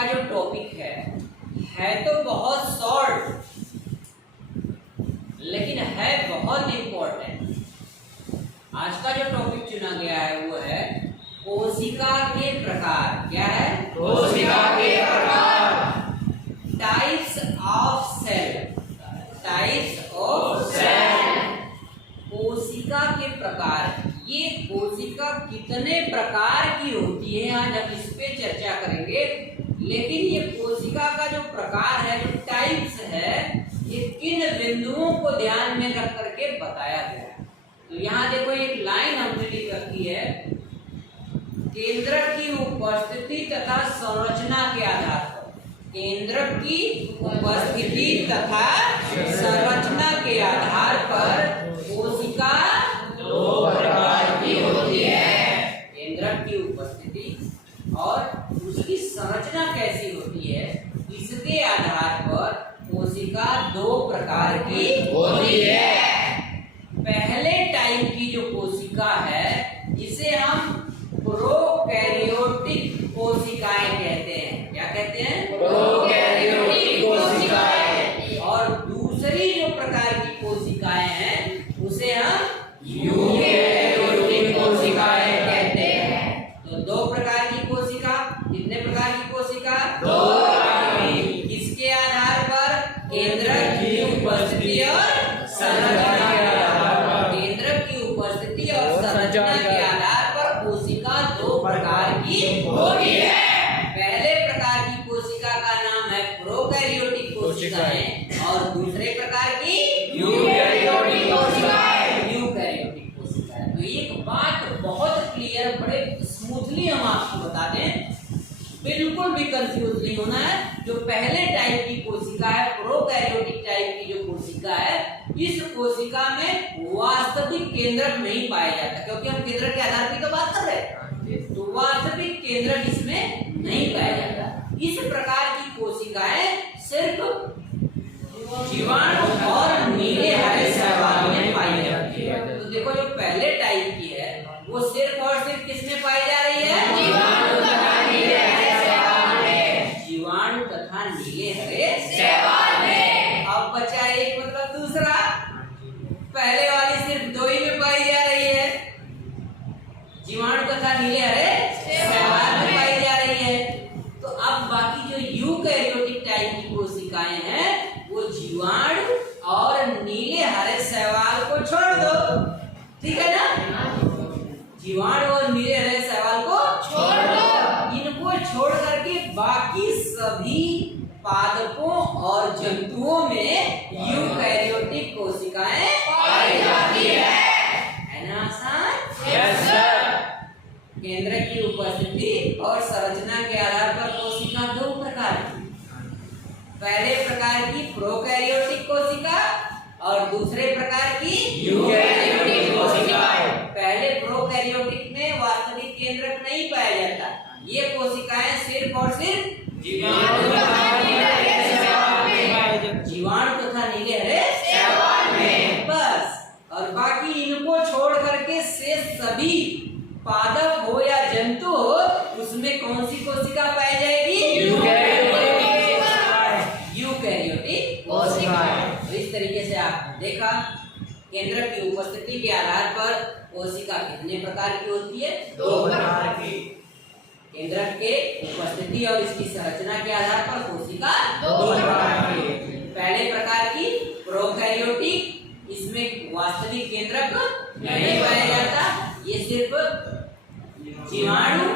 का जो टॉपिक है तो बहुत शॉर्ट लेकिन है बहुत इंपॉर्टेंट। आज का जो टॉपिक चुना गया है वो है कोशिका के प्रकार। क्या है? कोशिका के प्रकार। Types of cell. Types of cell. कोशिका के प्रकार। ये कोशिका कितने प्रकार की होती है आज हम इस पे चर्चा करेंगे। लेकिन ये कोशिका का जो प्रकार है, जो टाइप्स है, ये किन बिंदुओं को ध्यान में रख करके बताया गया है। तो यहाँ देखो एक लाइन हमने लिख रखी है, केंद्रक की उपस्थिति तथा संरचना के आधार पर। केंद्रक की उपस्थिति तथा संरचना के आधार पर कोशिका दो प्रकार की होती है। केंद्रक की उपस्थिति और उसकी संरचना कैसी होती है, इसके आधार पर कोशिका दो प्रकार की होती है। पहले टाइप की जो कोशिका है इसे हम प्रोकैरियोटिक कोशिकाएं कहते हैं। क्या कहते हैं? प्रोकैरियोटिक कोशिकाएं। और दूसरी जो प्रकार की कोशिकाएं हैं उसे हम यूकैरियोटिक कोशिकाएं कहते हैं। तो दो प्रकार की कोशिका, कितने प्रकार की कोशिका? दो प्रकार की। किसके आधार पर? केंद्रक की उपस्थिति और संरचना के आधार पर। केंद्रक की उपस्थिति और संरचना के आधार पर कोशिका दो प्रकार की होती है। पहले प्रकार की कोशिका का नाम है प्रोकैरियोटिक कोशिकाएं और दूसरे प्रकार की यूकैरियोटिक कोशिकाएं। यूकैरियोटिक कोशिकाएं। तो एक बात बहुत क्लियर, बड़े स्मूथली हम आपको बता दें, बिल्कुल भी कंफ्यूज नहीं होना है। जो पहले टाइप की कोशिका है, प्रोकैरियोटिक टाइप की जो कोशिका है, इस कोशिका में वास्तविक केंद्रक नहीं पाया जाता, क्योंकि हम केंद्रक के आधार पर तो बात कर रहे हैं। तो वास्तविक केंद्रक इसमें नहीं पाया जाता। इस प्रकार की कोशिकाएं सिर्फ जीवाणु और नीले हरे शैवाल में पाई जाती है। तो देखो जो पहले टाइप की है वो सिर्फ और सिर्फ किसमें पाई जा रही है? जीवाणु तथा नीले हरे शैवाल में। जीवाणु तथा नीले हरे शैवाल में। अब बचा एक, मतलब दूसरा। पहले वाली सिर्फ दो ही में पाई जा रही है, जीवाणु तथा नीले हरे शैवाल में पाई जा रही है। तो अब बाकी जो यूकैरियोटिक टाइप की कोशिकाएं हैं वो जीवाणु और नीले हरे शैवाल को छोड़ दो, ठीक है ना? जीवाणु और नीले हरे शैवाल को छोड़ दो। इनको छोड़ करके बाकी सभी पादपों और जंतुओं में यूकैरियोटिक कोशिकाएं पाई जाती है ना? आसान? Yes sir. केंद्र की उपस्थिति और संरचना के आधार पर कोशिका दो प्रकार की। पहले प्रकार की प्रोकैरियोटिक कोशिका और दूसरे प्रकार की यूकैरियोटिक कोशिकाएं। पहले प्रोकैरियोटिक में वास्तविक केंद्रक नहीं पाया जाता। ये कोशिकाएं सिर्फ और सिर्फ जीवाणु तथा नीले हरे शैवाल में। जीवाणु तथा नीले हरे शैवाल में। बस। और बाकी इनको छोड़ करके शेष सभी पादप हो या जंतु हो, उसमें कौन सी कोशिका पाई जाएगी? यूकैरियोटिक कोशिकाएं। तो इस तरीके से आपने देखा केंद्रक की उपस्थिति के आधार पर कोशिका कितने प्रकार की होती है? दो प्रकार की। केंद्रक के उपस्थिति और इसकी संरचना के आधार पर कोशिका दो प्रकार की। पहले प्रकार की प्रोकैरियोटिक, इसमें वास्तविक केंद्रक नहीं पाया जाता। ये सिर्फ जीवाणु